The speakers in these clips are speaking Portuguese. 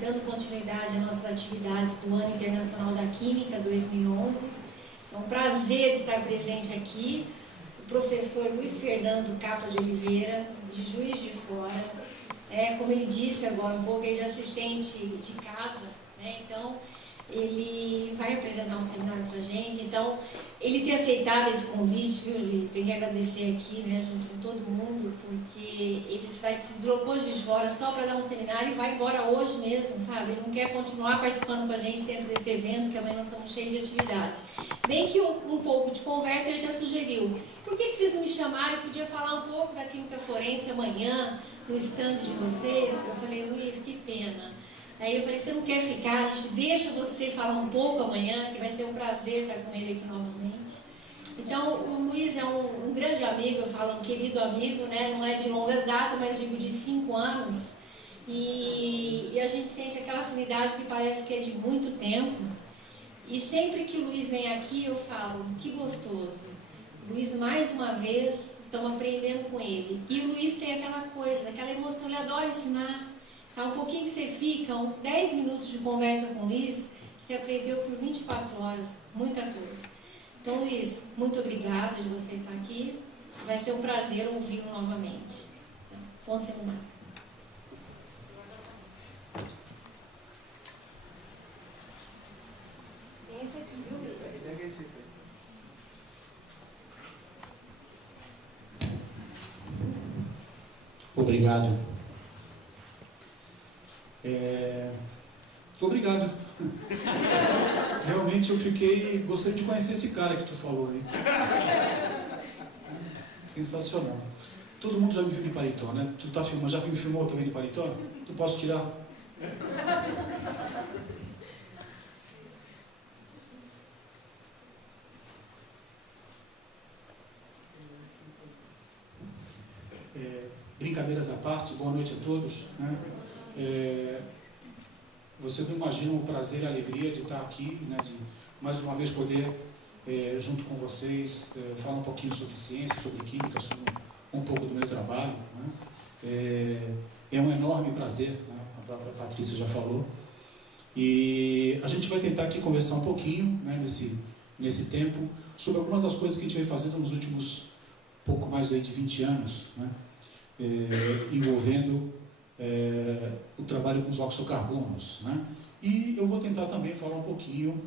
Dando continuidade às nossas atividades do Ano Internacional da Química 2011. É um prazer estar presente aqui. O professor Luiz Fernando Capa de Oliveira, de Juiz de Fora, como ele disse agora um pouco, ele já se sente de casa, né? Então ele vai apresentar um seminário para a gente. Então, ele ter aceitado esse convite, viu, Luiz? Tem que agradecer aqui, né, junto com todo mundo, porque ele se deslocou de fora só para dar um seminário e vai embora hoje mesmo, sabe? Ele não quer continuar participando com a gente dentro desse evento, que amanhã nós estamos cheios de atividades. Bem que um pouco de conversa ele já sugeriu. Por que vocês não me chamaram? Eu podia falar um pouco da Química Forense amanhã, no stand de vocês. Eu falei, Luiz, que pena. Aí eu falei, você não quer ficar? A gente deixa você falar um pouco amanhã, que vai ser um prazer estar com ele aqui novamente. Então, o Luiz é um grande amigo, eu falo um querido amigo, né? Não é de longas datas, mas digo de 5 anos. E a gente sente aquela afinidade que parece que é de muito tempo. E sempre que o Luiz vem aqui, eu falo, que gostoso. Luiz, mais uma vez, estamos aprendendo com ele. E o Luiz tem aquela coisa, aquela emoção, ele adora ensinar. Tá, um pouquinho que você fica, 10 minutos de conversa com o Luiz, você aprendeu por 24 horas, muita coisa. Então, Luiz, muito obrigado de você estar aqui. Vai ser um prazer ouvi-lo novamente. Bom seminário. Tem esse aqui, viu, Luiz? Pega esse aqui. Obrigado. Obrigado. Realmente eu gostaria de conhecer esse cara que tu falou aí. Sensacional. Todo mundo já me viu de paletó, né? Tu tá filmando, já me filmou também de paletó? Tu posso tirar? Brincadeiras à parte, boa noite a todos, né? Você não imagina o prazer e a alegria de estar aqui, né, de mais uma vez poder, junto com vocês, falar um pouquinho sobre ciência, sobre química, sobre um pouco do meu trabalho, né? É um enorme prazer, né? A própria Patrícia já falou. E a gente vai tentar aqui conversar um pouquinho, né, nesse tempo, sobre algumas das coisas que a gente vem fazendo nos últimos pouco mais aí de 20 anos, né? Envolvendo o trabalho com os oxocarbonos, né? E eu vou tentar também falar um pouquinho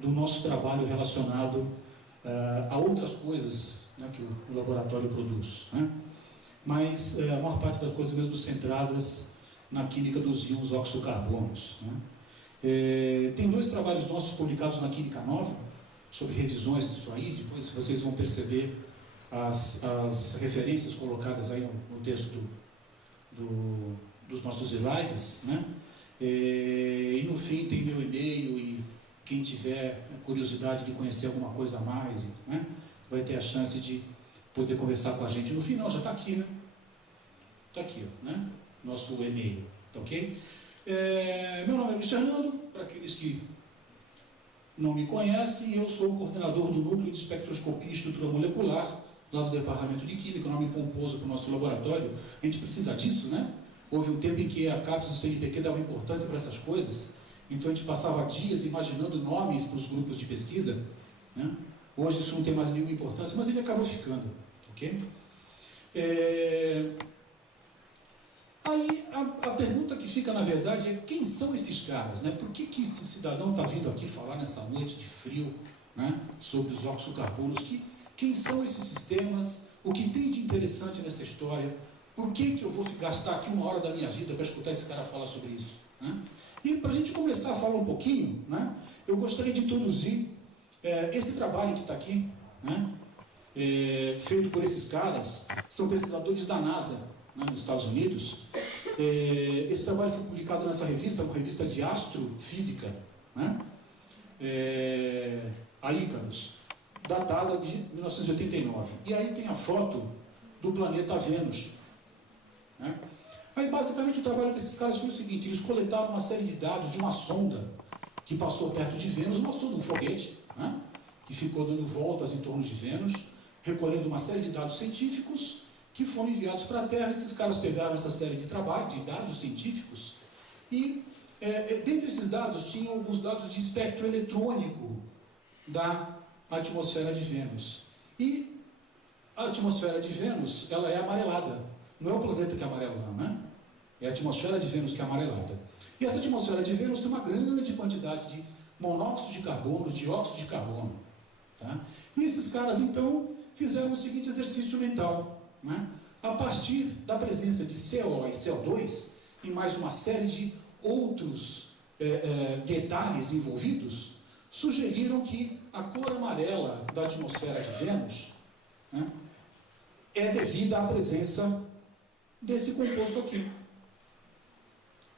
do nosso trabalho relacionado a outras coisas, né, que o laboratório produz, né? Mas a maior parte das coisas mesmo centradas na química dos íons oxocarbonos, né? Tem 2 trabalhos nossos publicados na Química Nova, sobre revisões disso aí, depois vocês vão perceber as referências colocadas aí no texto dos nossos slides, né? E no fim tem meu e-mail, e quem tiver curiosidade de conhecer alguma coisa a mais, né, vai ter a chance de poder conversar com a gente. No final já está aqui, né? Está aqui, né? Nosso e-mail, tá ok? Meu nome é Luiz Fernando, para aqueles que não me conhecem, eu sou o coordenador do Núcleo de Espectroscopia e Estrutura Molecular, lá do Departamento de Química, nome pomposo para o nosso laboratório. A gente precisa disso, né? Houve um tempo em que a CAPES e o CNPq davam importância para essas coisas, então a gente passava dias imaginando nomes para os grupos de pesquisa, né? Hoje isso não tem mais nenhuma importância, mas ele acabou ficando, ok? Aí a pergunta que fica, na verdade, é quem são esses caras, né? Por que esse cidadão está vindo aqui falar nessa noite de frio, né, sobre os oxocarbonos? Quem são esses sistemas? O que tem de interessante nessa história? Por que eu vou gastar aqui 1 hora da minha vida para escutar esse cara falar sobre isso, né? E para a gente começar a falar um pouquinho, né, eu gostaria de introduzir esse trabalho que está aqui, né, feito por esses caras. São pesquisadores da NASA, né, nos Estados Unidos. Esse trabalho foi publicado nessa revista, uma revista de astrofísica, né? A Ícaros, datada de 1989. E aí tem a foto do planeta Vênus, né? Aí basicamente o trabalho desses caras foi o seguinte: eles coletaram uma série de dados de uma sonda que passou perto de Vênus, uma sonda, um foguete, né? Que ficou dando voltas em torno de Vênus, recolhendo uma série de dados científicos que foram enviados para a Terra. Esses caras pegaram essa série de trabalho, de dados científicos, e dentre esses dados tinham alguns dados de espectro eletrônico da atmosfera de Vênus. E a atmosfera de Vênus, ela é amarelada. Não é o planeta que é amarelo, não, né? É a atmosfera de Vênus que é amarelada. E essa atmosfera de Vênus tem uma grande quantidade de monóxido de carbono, dióxido de carbono. Tá? E esses caras, então, fizeram o seguinte exercício mental, né? A partir da presença de CO e CO2 e mais uma série de outros detalhes envolvidos, sugeriram que a cor amarela da atmosfera de Vênus, né, é devida à presença desse composto aqui,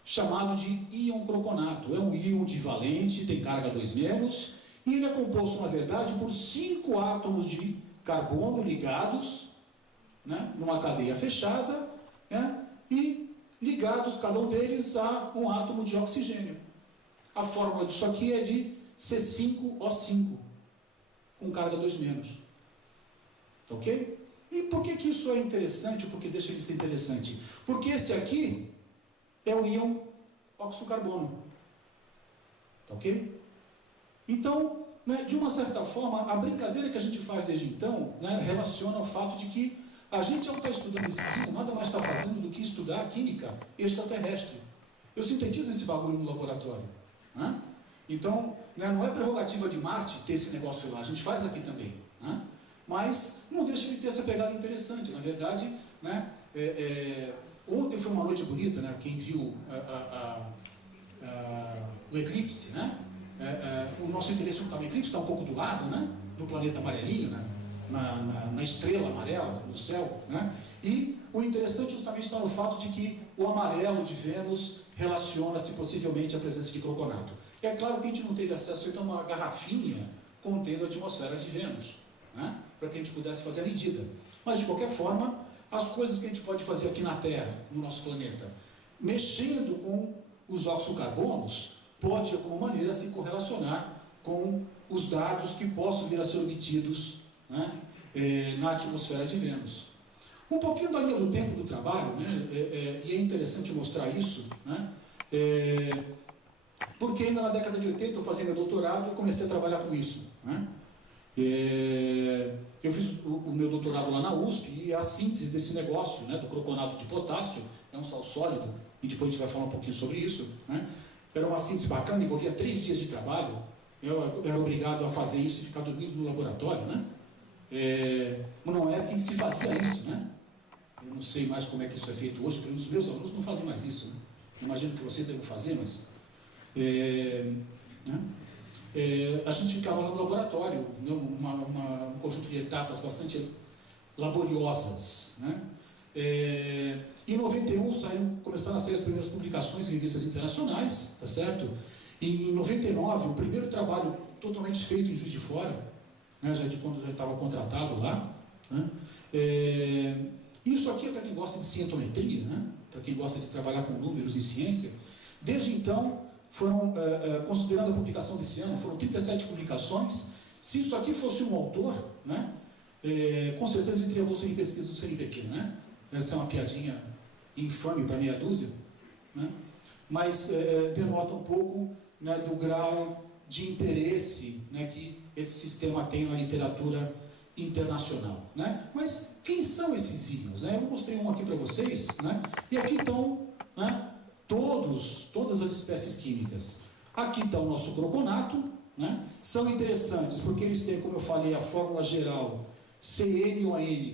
chamado de íon croconato. É um íon divalente, tem carga 2-, e ele é composto, na verdade, por 5 átomos de carbono ligados, né, numa cadeia fechada, né, e ligados, cada um deles, a um átomo de oxigênio. A fórmula disso aqui é de C5O5, com carga 2-. Ok? E por que isso é interessante? Por que deixa ele ser interessante? Porque esse aqui é o íon oxocarbono. Ok? Então, né, de uma certa forma, a brincadeira que a gente faz desde então, né, relaciona ao fato de que a gente, ao estar estudando esse íon, nada mais está fazendo do que estudar a química extraterrestre. Eu sintetizo esse bagulho no laboratório, né? Então, né, não é prerrogativa de Marte ter esse negócio lá, a gente faz aqui também, né? Mas não deixa de ter essa pegada interessante. Na verdade, né, ontem foi uma noite bonita, né? Quem viu o eclipse, né? O nosso interesse no eclipse está um pouco do lado, né, do planeta amarelinho, né, na estrela amarela no céu, né? E o interessante justamente está no fato de que o amarelo de Vênus relaciona-se possivelmente à presença de croconato. É claro que a gente não teve acesso a uma garrafinha contendo a atmosfera de Vênus, né, para que a gente pudesse fazer a medida. Mas, de qualquer forma, as coisas que a gente pode fazer aqui na Terra, no nosso planeta, mexendo com os oxocarbonos, pode, de alguma maneira, se correlacionar com os dados que possam vir a ser obtidos, né, na atmosfera de Vênus. Um pouquinho da linha do tempo do trabalho, né, e é interessante mostrar isso, né, porque ainda na década de 80, eu fazia meu doutorado e comecei a trabalhar com isso, né. Eu fiz o meu doutorado lá na USP, e a síntese desse negócio, né, do croconato de potássio, é um sal sólido, e depois a gente vai falar um pouquinho sobre isso, né. Era uma síntese bacana, envolvia 3 dias de trabalho. Eu era obrigado a fazer isso e ficar dormindo no laboratório, né? Mas não era época em que se fazia isso, né? Eu não sei mais como é que isso é feito hoje, pelo menos os meus alunos não fazem mais isso, né? Imagino que você deve fazer, mas... né? A gente ficava lá no laboratório, né? Um conjunto de etapas bastante laboriosas, né? Em 91 começaram a sair as primeiras publicações em revistas internacionais, tá certo? E em 99, o primeiro trabalho totalmente feito em Juiz de Fora, né, já de quando eu já estava contratado lá, né? Isso aqui é para quem gosta de cientometria, né? Para quem gosta de trabalhar com números e ciência. Desde então, foram, considerando a publicação desse ano, foram 37 publicações. Se isso aqui fosse um autor, né, com certeza ele teria a bolsa de pesquisa do CNPq, né? Essa é uma piadinha infame para meia dúzia, né? Mas denota um pouco, né, do grau de interesse, né, que esse sistema tem na literatura internacional, né? Mas quem são esses íons, né? Eu mostrei um aqui para vocês, né? E aqui estão, né, todas as espécies químicas. Aqui está o nosso croconato, né? São interessantes porque eles têm, como eu falei, a fórmula geral CN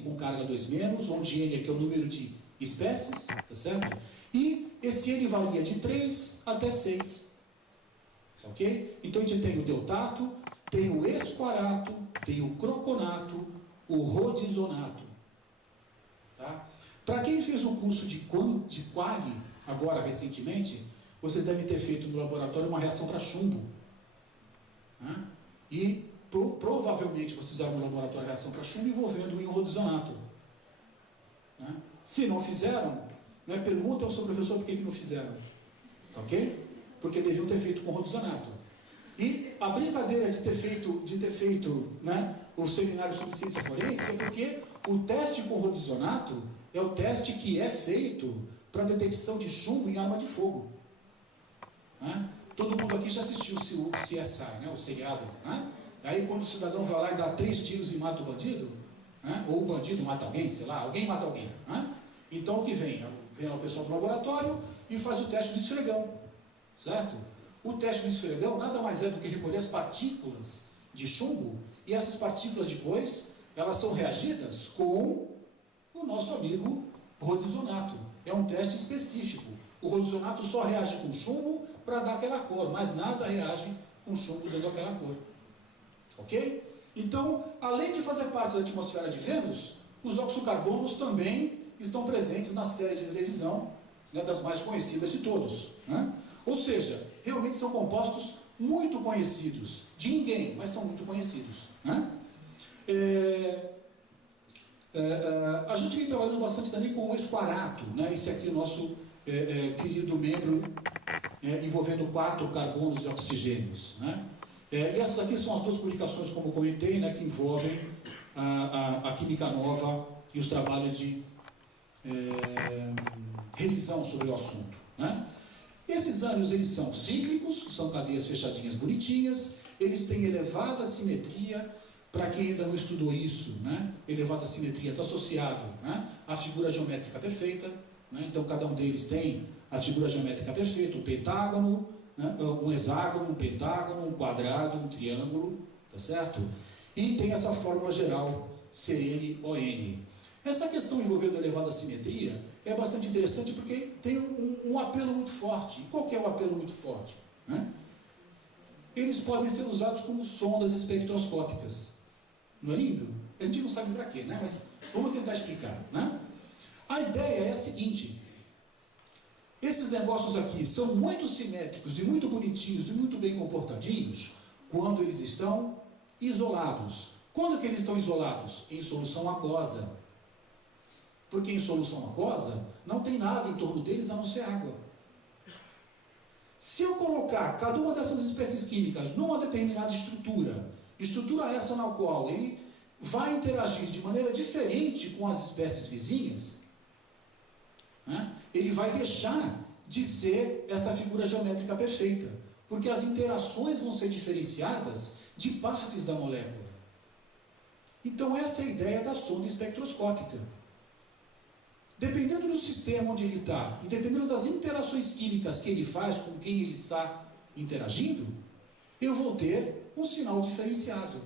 com carga 2-, onde N aqui é o número de espécies, tá certo? E esse N varia de 3 até 6, ok? Então a gente tem o deltato, tem o esquarato, tem o croconato, o rhodizonato, tá? Para quem fez o curso de quali agora recentemente, vocês devem ter feito no laboratório uma reação para chumbo, né? E provavelmente vocês fizeram no laboratório a reação para chumbo envolvendo o enrodizonato, né? Se não fizeram, né, perguntam ao seu professor por que não fizeram, tá ok? Porque deviam ter feito com rodizonato. E a brincadeira de ter feito né, o seminário sobre ciência forense é porque o teste com rodizonato é o teste que é feito para detecção de chumbo em arma de fogo, né? Todo mundo aqui já assistiu o CSI, né, o seriado, né? Aí quando o cidadão vai lá e dá 3 tiros e mata o bandido, né, ou o bandido mata alguém, sei lá, alguém mata alguém, né? Então o que vem? Vem lá o pessoal do laboratório e faz o teste do esfregão, certo? O teste do esfregão nada mais é do que recolher as partículas de chumbo, e essas partículas depois, elas são reagidas com o nosso amigo rodizonato. É um teste específico. O rodizonato só reage com chumbo para dar aquela cor, mas nada reage com chumbo dando aquela cor. Ok? Então, além de fazer parte da atmosfera de Vênus, os oxocarbonos também estão presentes na série de televisão, né, das mais conhecidas de todos, né? Ou seja, realmente são compostos muito conhecidos, de ninguém, mas são muito conhecidos, né? A gente vem trabalhando bastante também com o esquarato, né? Esse aqui é o nosso querido membro envolvendo 4 carbonos e oxigênios, né? E essas aqui são as 2 publicações, como eu comentei, né, que envolvem a química nova e os trabalhos de revisão sobre o assunto, né? Esses ânions, eles são cíclicos, são cadeias fechadinhas bonitinhas, eles têm elevada simetria. Para quem ainda não estudou isso, né, elevada simetria está associado, né, à figura geométrica perfeita, né? Então cada um deles tem a figura geométrica perfeita, um pentágono, né, um hexágono, um pentágono, um quadrado, um triângulo, tá certo? E tem essa fórmula geral CN-ON. Essa questão envolvendo a elevada simetria é bastante interessante porque tem um apelo muito forte. E qual que é o apelo muito forte, né? Eles podem ser usados como sondas espectroscópicas. Não é lindo? A gente não sabe para quê, né? Mas vamos tentar explicar, né? A ideia é a seguinte: esses negócios aqui são muito simétricos e muito bonitinhos e muito bem comportadinhos quando eles estão isolados. Quando que eles estão isolados? Em solução aquosa. Porque em solução aquosa não tem nada em torno deles a não ser água. Se eu colocar cada uma dessas espécies químicas numa determinada estrutura essa na qual ele vai interagir de maneira diferente com as espécies vizinhas, né, ele vai deixar de ser essa figura geométrica perfeita, porque as interações vão ser diferenciadas de partes da molécula. Então essa é a ideia da sonda espectroscópica. Dependendo do sistema onde ele está e dependendo das interações químicas que ele faz com quem ele está interagindo, eu vou ter um sinal diferenciado.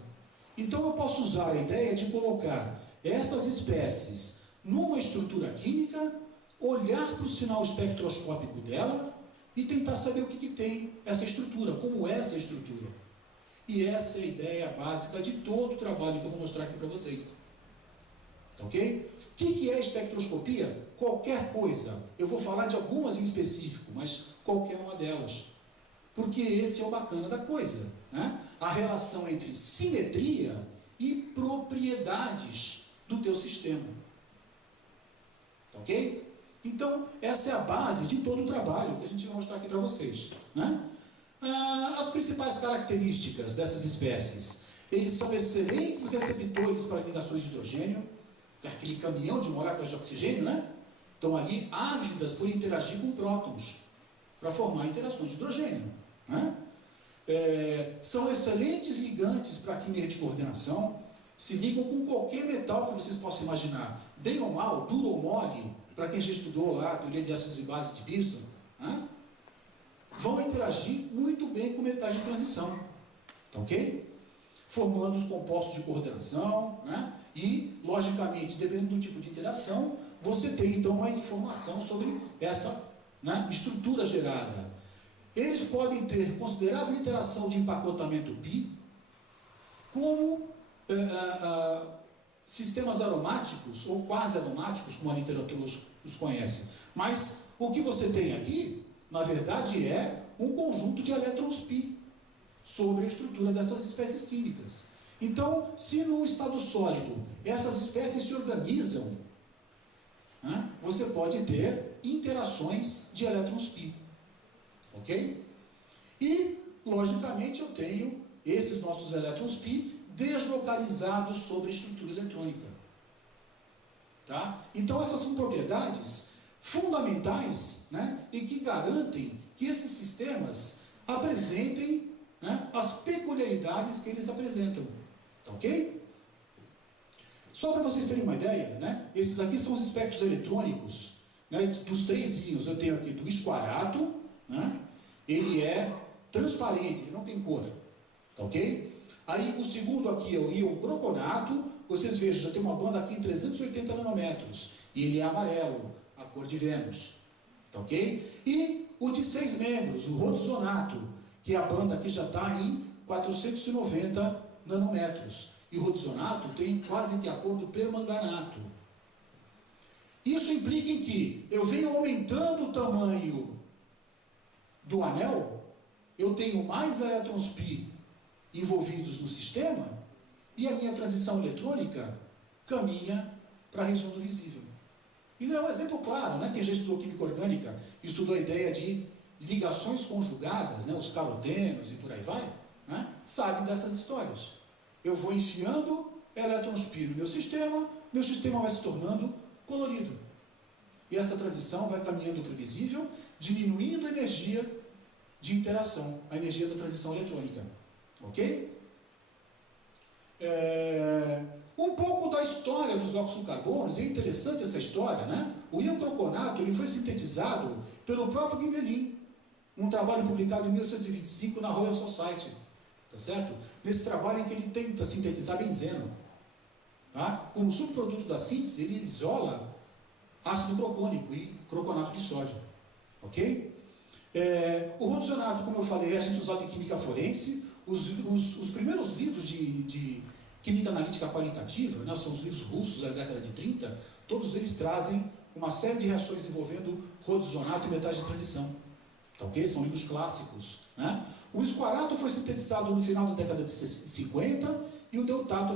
Então eu posso usar a ideia de colocar essas espécies numa estrutura química, olhar para o sinal espectroscópico dela e tentar saber o que tem essa estrutura, como é essa estrutura. E essa é a ideia básica de todo o trabalho que eu vou mostrar aqui para vocês. Ok? O que é espectroscopia? Qualquer coisa. Eu vou falar de algumas em específico, mas qualquer uma delas. Porque esse é o bacana da coisa, né? A relação entre simetria e propriedades do teu sistema. Ok? Então, essa é a base de todo o trabalho que a gente vai mostrar aqui para vocês, né? As principais características dessas espécies: eles são excelentes receptores para ligações de hidrogênio, aquele caminhão de moléculas de oxigênio, né? Estão ali ávidas por interagir com prótons para formar interações de hidrogênio, né? São excelentes ligantes para a química de coordenação, se ligam com qualquer metal que vocês possam imaginar, bem ou mal, duro ou mole, para quem já estudou lá a teoria de ácidos e bases de Pearson, né? Vão interagir muito bem com metais de transição, tá ok? Formando os compostos de coordenação, né? E, logicamente, dependendo do tipo de interação, você tem então uma informação sobre essa, né, estrutura gerada. Eles podem ter considerável interação de empacotamento pi, como sistemas aromáticos ou quase aromáticos, como a literatura os conhece. Mas o que você tem aqui, na verdade, é um conjunto de elétrons pi, sobre a estrutura dessas espécies químicas. Então, se no estado sólido essas espécies se organizam, né, você pode ter interações de elétrons π. Ok? E, logicamente, eu tenho esses nossos elétrons π deslocalizados sobre a estrutura eletrônica. Tá? Então, essas são propriedades fundamentais, né, e que garantem que esses sistemas apresentem, né, as peculiaridades que eles apresentam. Tá ok? Só para vocês terem uma ideia, né, esses aqui são os espectros eletrônicos, né, dos três íons. Eu tenho aqui do esquarato, né, ele é transparente, ele não tem cor. Tá ok? Aí o segundo aqui é o íon croconato. Vocês vejam, já tem uma banda aqui em 380 nanômetros. E ele é amarelo, a cor de Vênus. Tá ok? E o de 6 membros, o rhodzonato, que a banda aqui já está em 490 nanômetros. E o rhodzonato tem quase que a cor do permanganato. Isso implica em que eu venho aumentando o tamanho do anel, eu tenho mais elétrons π envolvidos no sistema, e a minha transição eletrônica caminha para a região do visível. E é um exemplo claro, né? Quem já estudou química orgânica, estudou a ideia de ligações conjugadas, né? Os carotenos e por aí vai, né? Sabe dessas histórias. Eu vou enfiando elétrons π no meu sistema vai se tornando colorido. E essa transição vai caminhando para o visível, diminuindo a energia de interação, a energia da transição eletrônica. Ok? Um pouco da história dos oxocarbonos, é interessante essa história, né? O íon croconato ele foi sintetizado pelo próprio Gmelin, um trabalho publicado em 1825 na Royal Society, tá certo? Nesse trabalho em que ele tenta sintetizar benzeno, tá? Como subproduto da síntese, ele isola ácido crocônico e croconato de sódio, ok? O rhodzonato, como eu falei, é a gente usado em química forense. Os primeiros livros de química analítica qualitativa, né, são os livros russos da década de 30, todos eles trazem uma série de reações envolvendo rhodzonato e metais de transição. Tá ok? São livros clássicos. Né? O esquarato foi sintetizado no final da década de 50 e o deltato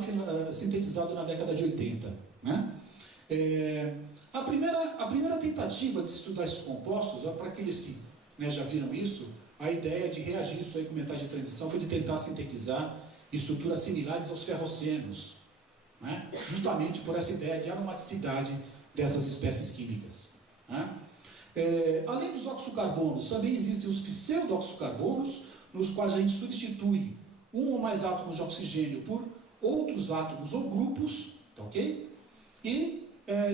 sintetizado na década de 80. Né? A primeira tentativa de estudar esses compostos, para aqueles que, né, já viram isso, a ideia de reagir isso aí com metais de transição foi de tentar sintetizar estruturas similares aos ferrocenos, né? Justamente por essa ideia de aromaticidade dessas espécies químicas. Né? Além dos oxocarbonos, também existem os pseudo-oxocarbonos, nos quais a gente substitui um ou mais átomos de oxigênio por outros átomos ou grupos, tá ok? E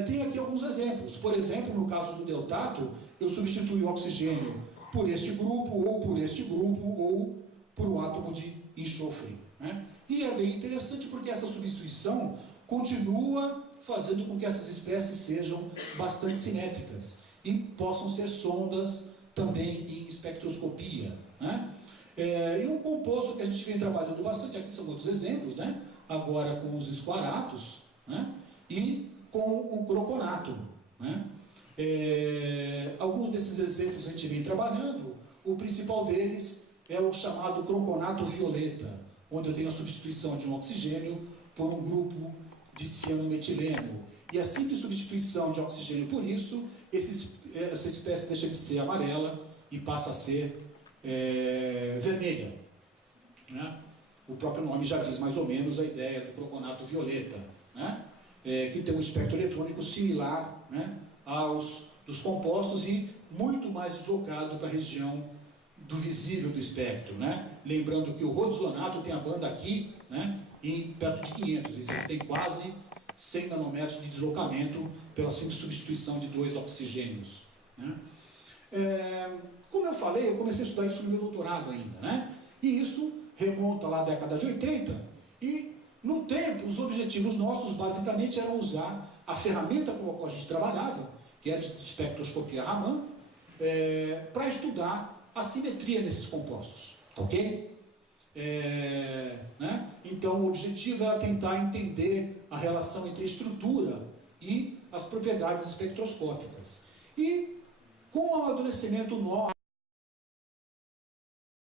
tem aqui alguns exemplos. Por exemplo, no caso do deltato, eu substituo o oxigênio por este grupo, ou por este grupo, ou por um átomo de enxofre. Né? E é bem interessante porque essa substituição continua fazendo com que essas espécies sejam bastante simétricas e possam ser sondas também em espectroscopia. Né? E um composto que a gente vem trabalhando bastante, aqui são outros exemplos, né? Agora com os esquaratos, né? E com o croconato. Né? Alguns desses exemplos a gente vem trabalhando. O principal deles é o chamado croconato violeta, onde eu tenho a substituição de um oxigênio por um grupo de cianometileno. E a simples substituição de oxigênio por isso, essa espécie deixa de ser amarela e passa a ser vermelha. Né? O próprio nome já diz mais ou menos a ideia do croconato violeta, né? Que tem um espectro eletrônico similar, né, aos dos compostos e muito mais deslocado para a região do visível do espectro. Né? Lembrando que o rhodzonato tem a banda aqui, né, em perto de 500, esse aqui tem quase 100 nanômetros de deslocamento pela simples substituição de 2 oxigênios. Né? Como eu falei, eu comecei a estudar isso no meu doutorado ainda, né? E isso remonta lá à década de 80, e no tempo os objetivos nossos basicamente eram usar a ferramenta com a qual a gente trabalhava, que era de espectroscopia Raman, para estudar a simetria desses compostos, tá ok? Né? Então o objetivo era tentar entender a relação entre a estrutura e as propriedades espectroscópicas. E com o amadurecimento nosso